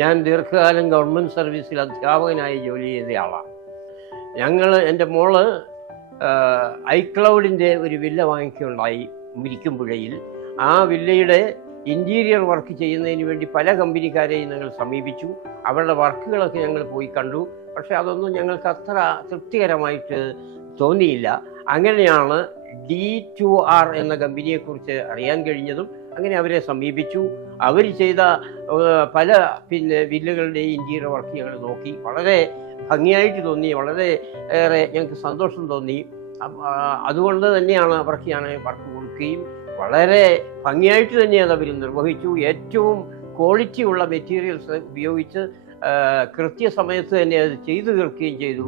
ഞാൻ ദീർഘകാലം ഗവൺമെൻറ് സർവീസിൽ അധ്യാപകനായി ജോലി ചെയ്തയാളാണ്. എൻ്റെ മോള് ഐക്ലൗഡിൻ്റെ ഒരു വില്ല വാങ്ങിക്കുകയുണ്ടായി മുരിക്കുംപുഴയിൽ. ആ വില്ലയുടെ ഇൻറ്റീരിയർ വർക്ക് ചെയ്യുന്നതിന് വേണ്ടി പല കമ്പനിക്കാരെയും ഞങ്ങൾ സമീപിച്ചു. അവരുടെ വർക്കുകളൊക്കെ ഞങ്ങൾ പോയി കണ്ടു. പക്ഷെ അതൊന്നും ഞങ്ങൾക്ക് അത്ര തൃപ്തികരമായിട്ട് തോന്നിയില്ല. അങ്ങനെയാണ് D2R എന്ന കമ്പനിയെക്കുറിച്ച് അറിയാൻ കഴിഞ്ഞതും അങ്ങനെ അവരെ സമീപിച്ചു. അവർ ചെയ്ത പല വില്ലുകളുടെയും ഇൻറ്റീരിയർ വർക്ക് ഞങ്ങൾ നോക്കി. വളരെ ഭംഗിയായിട്ട് തോന്നി, വളരെ ഏറെ ഞങ്ങൾക്ക് സന്തോഷം തോന്നി. അതുകൊണ്ട് തന്നെയാണ് അവർക്ക് ഞാൻ വർക്ക് കൊടുക്കുകയും വളരെ ഭംഗിയായിട്ട് തന്നെ അത് അവർ നിർവഹിച്ചു. ഏറ്റവും ക്വാളിറ്റി ഉള്ള മെറ്റീരിയൽസ് ഉപയോഗിച്ച് കൃത്യസമയത്ത് തന്നെ അത് ചെയ്തു തീർക്കുകയും ചെയ്തു.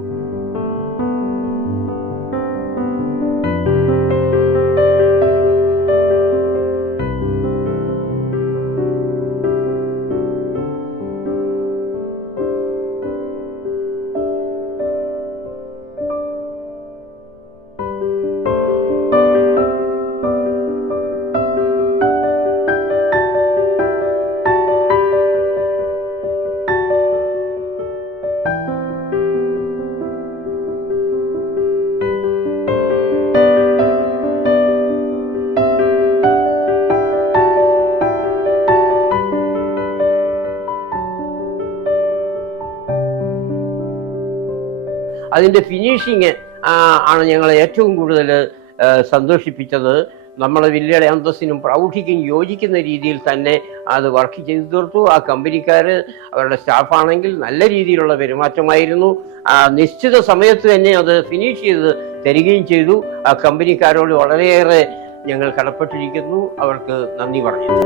അതിൻ്റെ ഫിനിഷിങ് ആണ് ഞങ്ങളെ ഏറ്റവും കൂടുതൽ സന്തോഷിപ്പിച്ചത്. നമ്മളെ വില്ലയുടെ അന്തസ്സിനും പ്രൗഢിക്കും യോജിക്കുന്ന രീതിയിൽ തന്നെ അത് വർക്ക് ചെയ്തു തീർത്തു. ആ കമ്പനിക്കാർ അവരുടെ സ്റ്റാഫാണെങ്കിൽ നല്ല രീതിയിലുള്ള പെരുമാറ്റമായിരുന്നു. നിശ്ചിത സമയത്ത് തന്നെ അത് ഫിനിഷ് ചെയ്ത് തരികയും ചെയ്തു. ആ കമ്പനിക്കാരോട് വളരെയേറെ ഞങ്ങൾ കടപ്പെട്ടിരിക്കുന്നു. അവർക്ക് നന്ദി പറഞ്ഞു.